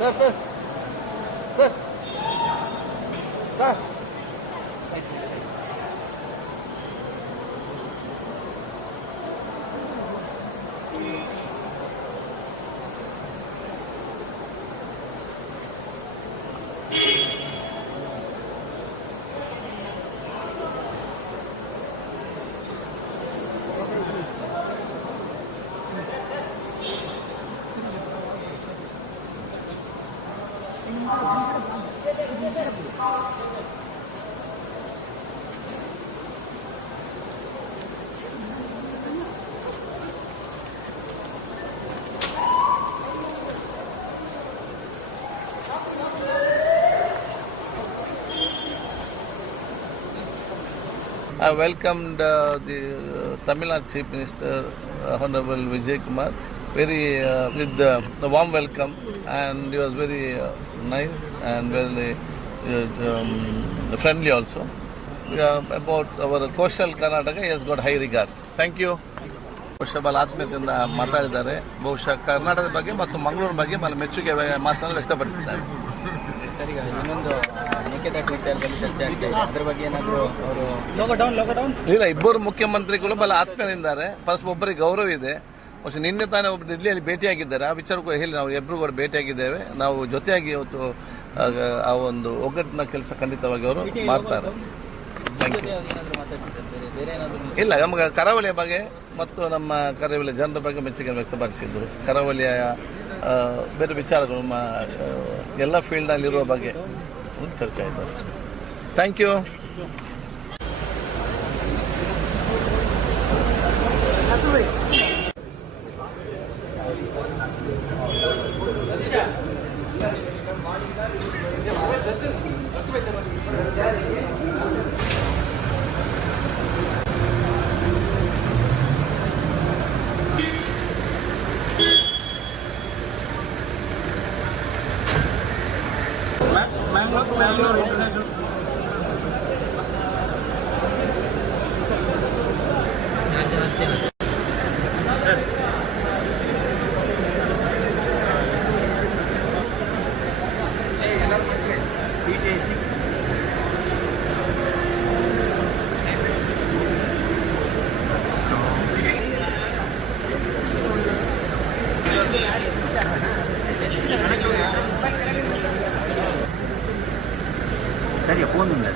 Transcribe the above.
Sir sir sir sir I welcomed the Tamil Nadu Chief Minister, Honorable Vijay Kumar, with the warm welcome, and he was very nice and very friendly also. About our coastal Karnataka, he has got high regards. Thank you. ಬಹುಶಃ ಬಹಳ ಆತ್ಮೀಯತೆಯಿಂದ ಮಾತಾಡಿದ್ದಾರೆ. ಬಹುಶಃ ಕರ್ನಾಟಕದ ಬಗ್ಗೆ ಮತ್ತು ಮಂಗಳೂರು ಬಗ್ಗೆ ಬಹಳ ಮೆಚ್ಚುಗೆ ಮಾತನ್ನು ವ್ಯಕ್ತಪಡಿಸಿದ್ದಾರೆ. ಸರ್, ಈಗ ಇನ್ನೊಂದು ಮೇಕೆದಾಟು ವಿಚಾರದಲ್ಲಿ ಚರ್ಚೆ ಆಗ್ತಾ ಇದೆ. ಅದ್ರ ಬಗ್ಗೆ ಏನಾದರೂ ಅವರು ಇಲ್ಲ, ಇಬ್ಬರು ಮುಖ್ಯಮಂತ್ರಿಗಳು ಬಹಳ ಆತ್ಮೀಯರಿದ್ದಾರೆ. ಪರಸ್ಪರ ಒಬ್ಬರಿಗೆ ಗೌರವ ಇದೆ. ಬಹುಶಃ ನಿನ್ನೆ ತಾನೇ ಒಬ್ಬರು ದಿಲ್ಲಿಯಲ್ಲಿ ಭೇಟಿಯಾಗಿದ್ದಾರೆ. ಆ ವಿಚಾರಕ್ಕೂ ಹೇಳಿ ನಾವು ಇಬ್ಬರು ಕೂಡ ಭೇಟಿಯಾಗಿದ್ದೇವೆ. ನಾವು ಜೊತೆಯಾಗಿ ಇವತ್ತು ಆ ಒಂದು ಒಗ್ಗಟ್ಟಿನ ಕೆಲಸ ಖಂಡಿತವಾಗಿ ಅವರು ಮಾಡ್ತಾರೆ. ಇಲ್ಲ, ನಮಗೆ ಕರಾವಳಿಯ ಬಗ್ಗೆ ಮತ್ತು ನಮ್ಮ ಕರಾವಳಿಯ ಜನರ ಬಗ್ಗೆ ಮೆಚ್ಚುಗೆ ವ್ಯಕ್ತಪಡಿಸಿದ್ರು. ಕರಾವಳಿಯ ಬೇರೆ ವಿಚಾರಗಳು ಎಲ್ಲ ಫೀಲ್ಡ್ನಲ್ಲಿರುವ ಬಗ್ಗೆ ಚರ್ಚೆ ಆಯಿತು ಅಷ್ಟೇ. Thank you. Mangalore International. ಸರಿ, ಫೋನ್ ಇಲ್ಲ.